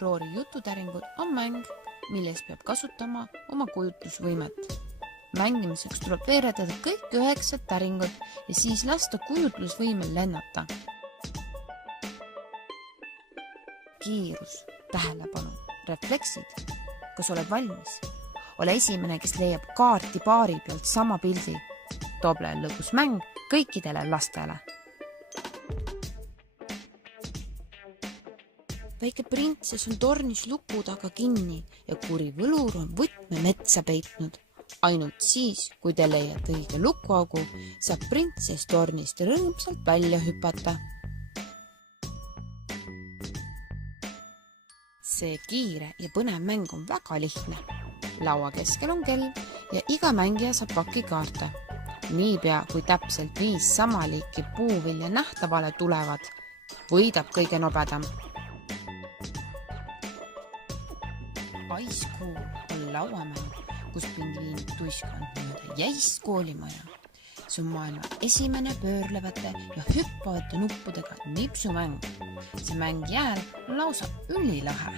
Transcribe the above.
Roori jututäringud on mäng, milles peab kasutama oma kujutlusvõimet. Mängimiseks tuleb veeretada kõik 9 täringut ja siis lasta kujutlusvõimel lennata. Kiirus, tähelepanu, refleksid. Kas oled valmis? Ole esimene, kes leiab kaarti paari pealt sama pildi. Doble lõbus mäng kõikidele lastele. Väike printsess on tornis luku taga kinni ja kuri võlur on võtme metsa peitnud. Ainult siis, kui te leiate õige lukuaugu, saab printsess tornist rõõmsalt välja hüpata. See kiire ja põnev mäng on väga lihtne. Laua keskel on kell ja iga mängija saab paki kaarte. Niipea, kui täpselt 5 sama liiki puuvilja nähtavale tulevad, võidab kõige nobedam. Ice Cool on lauamäng, kus pingviinid tuiskavad mööda jäist koolimaja. See on maailma esimene pöörlevate ja hüppavate nuppudega nipsumäng. See mäng jääl on lausa ülilahe.